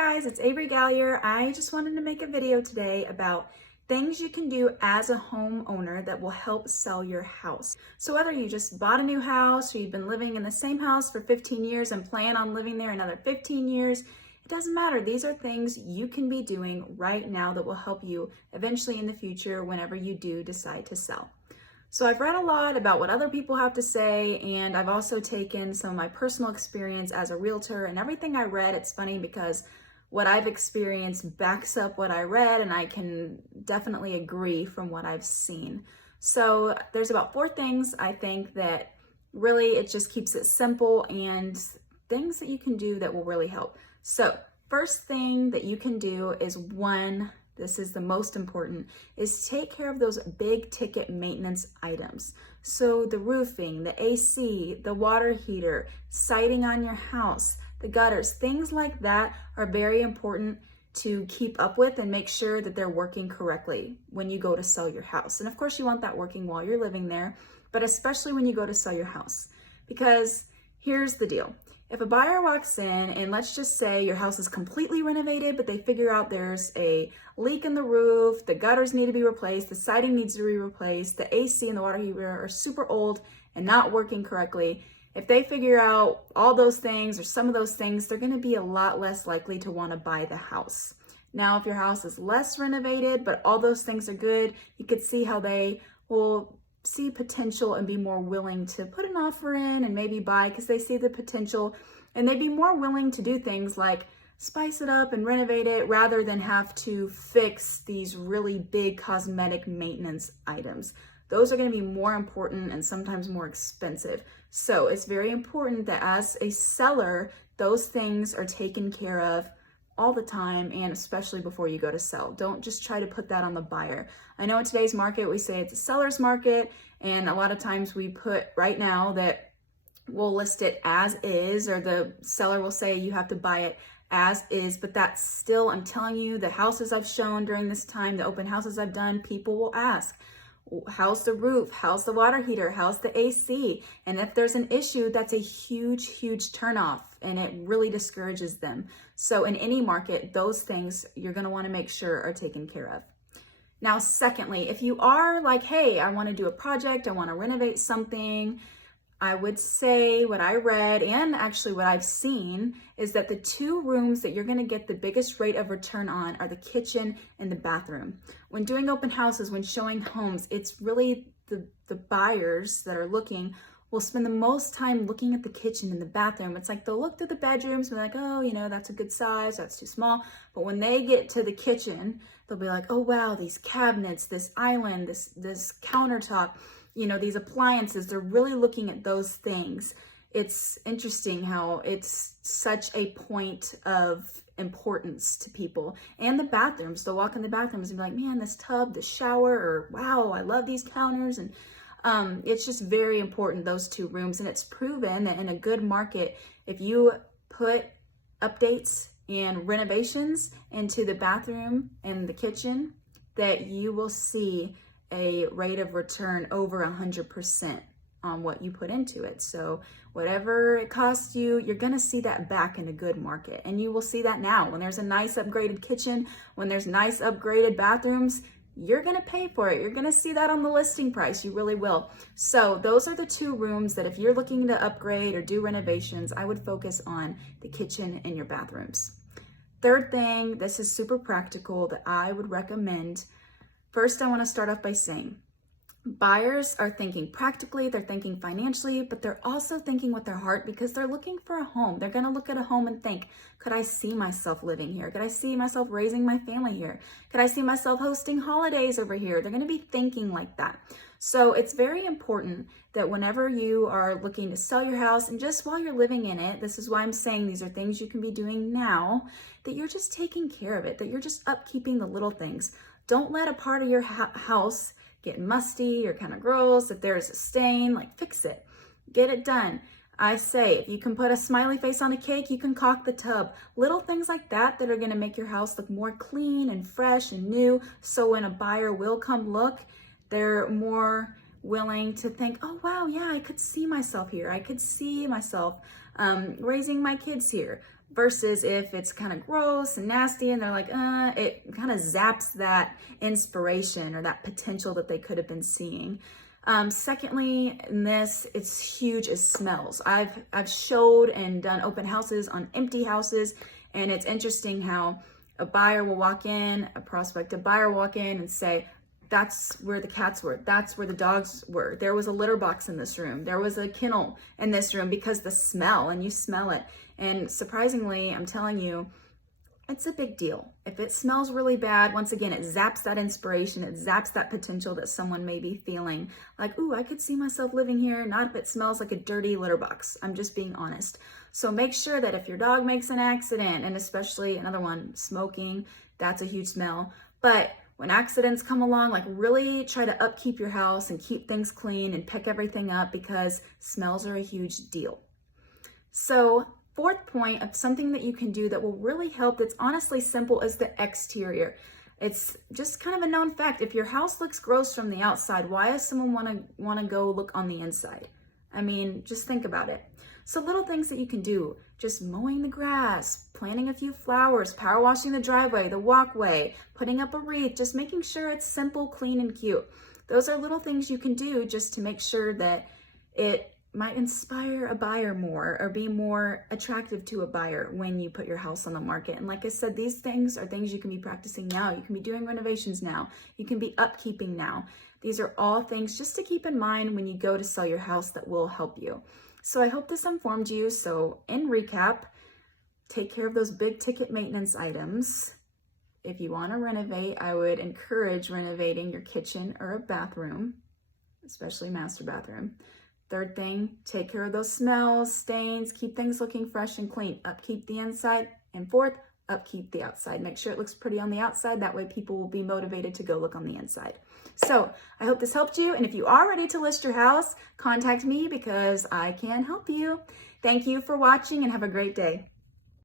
guys, it's Avery Gallier. I just wanted to make a video today about things you can do as a homeowner that will help sell your house. So whether you just bought a new house or you've been living in the same house for 15 years and plan on living there another 15 years, it doesn't matter. These are things you can be doing right now that will help you eventually in the future whenever you do decide to sell. So I've read a lot about what other people have to say, and I've also taken some of my personal experience as a realtor, and everything I read, it's funny because what I've experienced backs up what I read, and I can definitely agree from what I've seen. So there's about 4 things I think that really it just keeps it simple and things that you can do that will really help. So first thing that you can do is this is the most important, is take care of those big ticket maintenance items. So the roofing, the AC, the water heater, siding on your house, the gutters, things like that are very important to keep up with and make sure that they're working correctly when you go to sell your house. And of course you want that working while you're living there, but especially when you go to sell your house. Because here's the deal. If a buyer walks in and let's just say your house is completely renovated, but they figure out there's a leak in the roof, the gutters need to be replaced, the siding needs to be replaced, the AC and the water heater are super old and not working correctly. If they figure out all those things or some of those things, they're going to be a lot less likely to want to buy the house. Now, if your house is less renovated, but all those things are good, you could see how they will see potential and be more willing to put an offer in and maybe buy because they see the potential, and they'd be more willing to do things like spice it up and renovate it rather than have to fix these really big cosmetic maintenance items. Those are going to be more important and sometimes more expensive. So it's very important that as a seller, those things are taken care of all the time, and especially before you go to sell. Don't just try to put that on the buyer. I know in today's market, we say it's a seller's market, and a lot of times we put right now that we'll list it as is, or the seller will say you have to buy it as is, but that's still, I'm telling you, the houses I've shown during this time, the open houses I've done, people will ask, how's the roof? How's the water heater? How's the AC? And if there's an issue, that's a huge, huge turnoff, and it really discourages them. So in any market, those things you're going to want to make sure are taken care of. Now, secondly, if you are like, hey, I want to do a project, I want to renovate something, I would say what I read and actually what I've seen is that the 2 rooms that you're going to get the biggest rate of return on are the kitchen and the bathroom. When doing open houses, when showing homes, it's really the buyers that are looking will spend the most time looking at the kitchen and the bathroom. It's like they'll look through the bedrooms and be like, oh, you know, that's a good size, that's too small. But when they get to the kitchen, they'll be like, oh, wow, these cabinets, this island, this countertop, you know, these appliances, they're really looking at those things. It's interesting how it's such a point of importance to people. And the bathrooms, they'll walk in the bathrooms and be like, man, this tub, the shower, or wow, I love these counters. And it's just very important, those 2 rooms. And it's proven that in a good market, if you put updates and renovations into the bathroom and the kitchen, that you will see a rate of return over 100% on what you put into it. So whatever it costs you, you're going to see that back in a good market. And you will see that now when there's a nice upgraded kitchen, when there's nice upgraded bathrooms, you're going to pay for it. You're going to see that on the listing price. You really will. So those are the 2 rooms that if you're looking to upgrade or do renovations, I would focus on the kitchen and your bathrooms. Third thing, this is super practical that I would recommend. First, I want to start off by saying buyers are thinking practically, they're thinking financially, but they're also thinking with their heart because they're looking for a home. They're going to look at a home and think, could I see myself living here? Could I see myself raising my family here? Could I see myself hosting holidays over here? They're going to be thinking like that. So it's very important that whenever you are looking to sell your house and just while you're living in it, this is why I'm saying these are things you can be doing now, that you're just taking care of it, that you're just upkeeping the little things. Don't let a part of your house get musty or kind of gross. If there's a stain, like fix it, get it done. I say, if you can put a smiley face on a cake, you can caulk the tub. Little things like that that are going to make your house look more clean and fresh and new. So when a buyer will come look, they're more willing to think, oh, wow, yeah, I could see myself here. I could see myself raising my kids here. versus if it's kind of gross and nasty and they're like, it kind of zaps that inspiration or that potential that they could have been seeing. Secondly, in this, it's huge is smells. I've showed and done open houses on empty houses, and it's interesting how a buyer will walk in, a prospective buyer will walk in and say, that's where the cats were. That's where the dogs were. There was a litter box in this room. There was a kennel in this room, because the smell, and you smell it. And surprisingly, I'm telling you, it's a big deal. If it smells really bad, once again, it zaps that inspiration. It zaps that potential that someone may be feeling like, ooh, I could see myself living here. Not if it smells like a dirty litter box. I'm just being honest. So make sure that if your dog makes an accident, and especially another one, smoking, that's a huge smell. But when accidents come along, like really try to upkeep your house and keep things clean and pick everything up, because smells are a huge deal. So fourth point of something that you can do that will really help, that's honestly simple, is the exterior. It's just kind of a known fact. If your house looks gross from the outside, why does someone want to go look on the inside? I mean, just think about it. So little things that you can do, just mowing the grass, planting a few flowers, power washing the driveway, the walkway, putting up a wreath, just making sure it's simple, clean, and cute. Those are little things you can do just to make sure that it might inspire a buyer more, or be more attractive to a buyer when you put your house on the market. And like I said, these things are things you can be practicing now. You can be doing renovations now. You can be upkeeping now. These are all things just to keep in mind when you go to sell your house that will help you. So I hope this informed you. So in recap, take care of those big ticket maintenance items. If you want to renovate, I would encourage renovating your kitchen or a bathroom, especially master bathroom. Third thing, take care of those smells, stains, keep things looking fresh and clean. Upkeep the inside. And fourth, upkeep the outside. Make sure it looks pretty on the outside. That way people will be motivated to go look on the inside. So I hope this helped you. And if you are ready to list your house, contact me, because I can help you. Thank you for watching, and have a great day.